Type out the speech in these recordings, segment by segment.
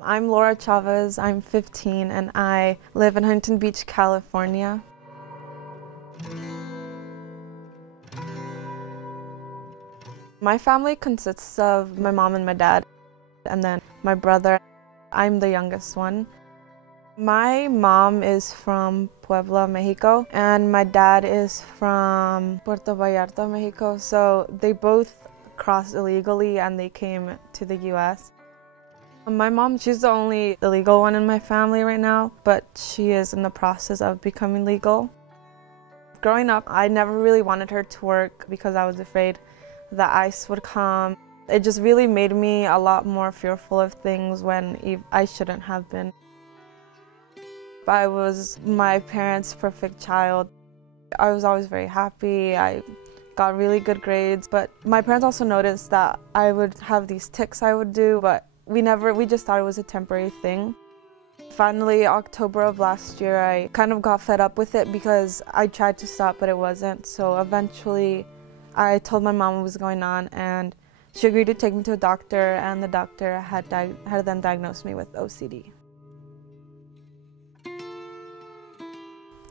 I'm Laura Chavez, I'm 15, and I live in Huntington Beach, California. My family consists of my mom and my dad, and then my brother. I'm the youngest one. My mom is from Puebla, Mexico, and my dad is from Puerto Vallarta, Mexico. So they both crossed illegally and they came to the US. My mom, she's the only illegal one in my family right now, but she is in the process of becoming legal. Growing up, I never really wanted her to work because I was afraid that ICE would come. It just really made me a lot more fearful of things when I shouldn't have been. I was my parents' perfect child. I was always very happy. I got really good grades, but my parents also noticed that I would have these tics I would do, but we just thought it was a temporary thing. Finally, October of last year, I kind of got fed up with it because I tried to stop, but it wasn't. So eventually, I told my mom what was going on, and she agreed to take me to a doctor, and the doctor had then diagnosed me with OCD.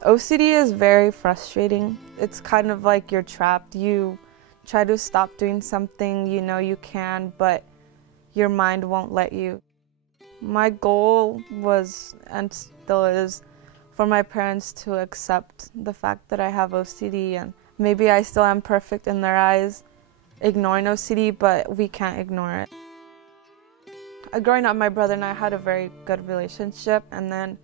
OCD is very frustrating. It's kind of like you're trapped. You try to stop doing something, you know you can, but your mind won't let you. My goal was, and still is, for my parents to accept the fact that I have OCD, and maybe I still am perfect in their eyes, ignoring OCD, but we can't ignore it. Growing up, my brother and I had a very good relationship, and then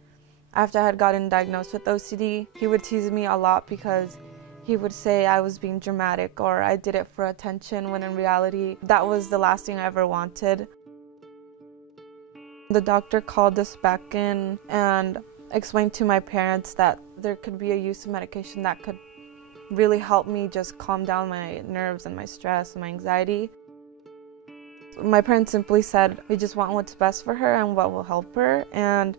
after I had gotten diagnosed with OCD, he would tease me a lot because he would say I was being dramatic or I did it for attention, when in reality, that was the last thing I ever wanted. The doctor called us back in and explained to my parents that there could be a use of medication that could really help me just calm down my nerves and my stress and my anxiety. My parents simply said, we just want what's best for her and what will help her, and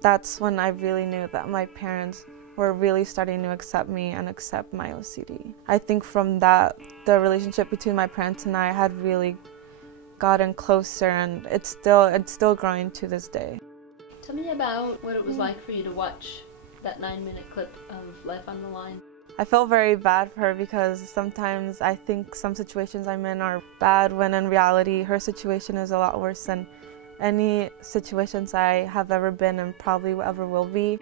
that's when I really knew that my parents were really starting to accept me and accept my OCD. I think from that, the relationship between my parents and I had really gotten closer, and it's still growing to this day. Tell me about what it was like for you to watch that 9-minute clip of Life on the Line. I felt very bad for her because sometimes I think some situations I'm in are bad, when in reality her situation is a lot worse than any situations I have ever been and probably ever will be.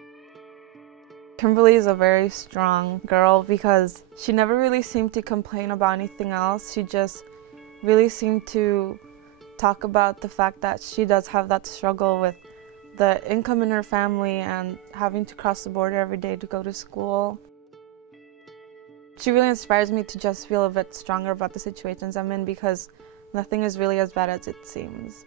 Kimberly is a very strong girl because she never really seemed to complain about anything else. She just really seemed to talk about the fact that she does have that struggle with the income in her family and having to cross the border every day to go to school. She really inspires me to just feel a bit stronger about the situations I'm in because nothing is really as bad as it seems.